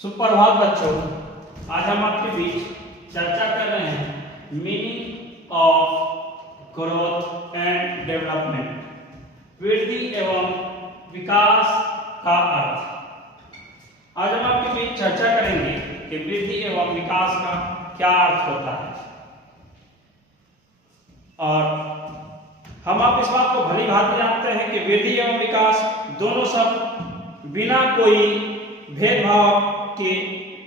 सुप्रभात बच्चों, आज हम आपके बीच चर्चा कर रहे हैं meaning of growth and development, वृद्धि एवं विकास का अर्थ। आज हम आपके बीच चर्चा करेंगे कि वृद्धि एवं विकास का क्या अर्थ होता है। और हम आप इस बात को भली भांति जानते हैं कि वृद्धि एवं विकास दोनों शब्द बिना कोई भेदभाव के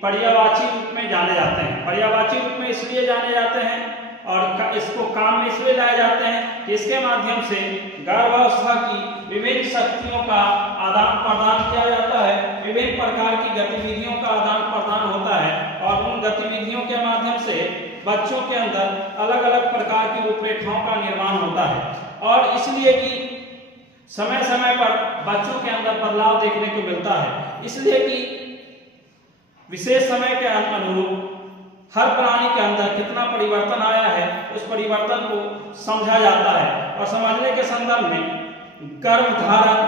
पर्यायवाची रूप में जाने जाते हैं। पर्यायवाची रूप में इसलिए जाने जाते हैं और इसको काम में इसलिए लाए जाते हैं कि इसके माध्यम से गर्भावस्था की विभिन्न शक्तियों का आदान प्रदान किया जाता है, विभिन्न प्रकार की गतिविधियों का आदान प्रदान होता है और उन गतिविधियों के माध्यम से बच्चों के अंदर अलग अलग प्रकार की रूपरेखाओं का निर्माण होता है। और इसलिए कि समय समय पर बच्चों के अंदर बदलाव देखने को मिलता है, इसलिए कि विशेष समय के अनुरूप हर प्राणी के अंदर कितना परिवर्तन आया है उस परिवर्तन को समझा जाता है। और समझने के संदर्भ में गर्भधारण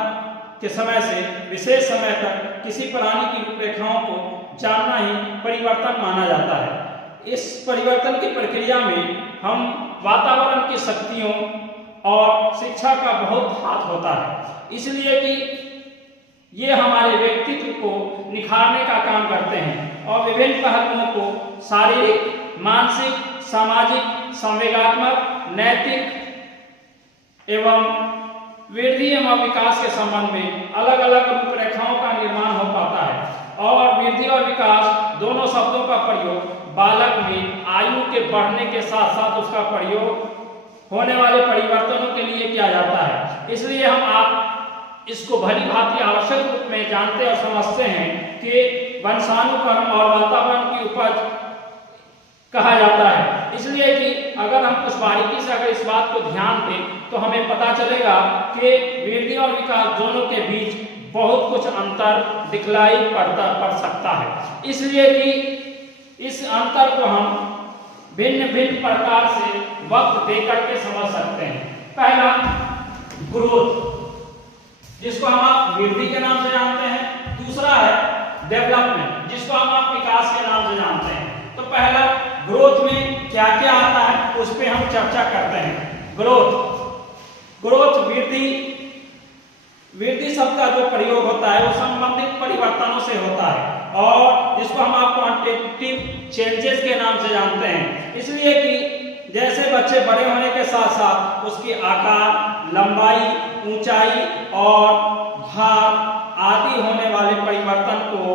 के समय से विशेष समय तक किसी प्राणी की रूपरेखाओं को जानना ही परिवर्तन माना जाता है। इस परिवर्तन की प्रक्रिया में हम वातावरण की शक्तियों और शिक्षा का बहुत हाथ होता है, इसलिए कि ये हमारे व्यक्तित्व को निखारने का काम करते हैं और विभिन्न पहलुओं को शारीरिक, मानसिक, सामाजिक, संवेगात्मक, नैतिक एवं वृद्धि एवं विकास के संबंध में अलग अलग रूपरेखाओं का निर्माण हो पाता है। और वृद्धि और विकास दोनों शब्दों का प्रयोग बालक में आयु के बढ़ने के साथ साथ उसका प्रयोग होने वाले परिवर्तनों के लिए किया जाता है। इसलिए हम आप इसको भली भांति आवश्यक रूप में जानते और समझते हैं कि वंशानुक्रम और वातावरण की उपज कहा जाता है। इसलिए कि अगर हम कुछ बारीकी से अगर इस बात को ध्यान दें तो हमें पता चलेगा कि वृद्धि और विकास दोनों के बीच बहुत कुछ अंतर दिखलाई पड़ सकता है। इसलिए कि इस अंतर को हम भिन्न भिन्न प्रकार से वक्त देकर के समझ सकते हैं। पहला ग्रोथ, जिसको हम आप वृद्धि के नाम से जानते हैं। दूसरा है डेवलपमेंट, जिसको हम आप विकास के नाम से जानते हैं। तो पहला ग्रोथ में क्या क्या आता है उस पर हम चर्चा करते हैं। ग्रोथ वृद्धि शब्द का जो प्रयोग होता है वो संबंधित परिवर्तनों से होता है और जिसको हम आप क्वांटिटेटिव चेंजेस के नाम से जानते हैं। इसलिए कि जैसे बच्चे बड़े होने के साथ साथ उसकी आकार, लंबाई, ऊंचाई और भार आदि होने वाले परिवर्तन को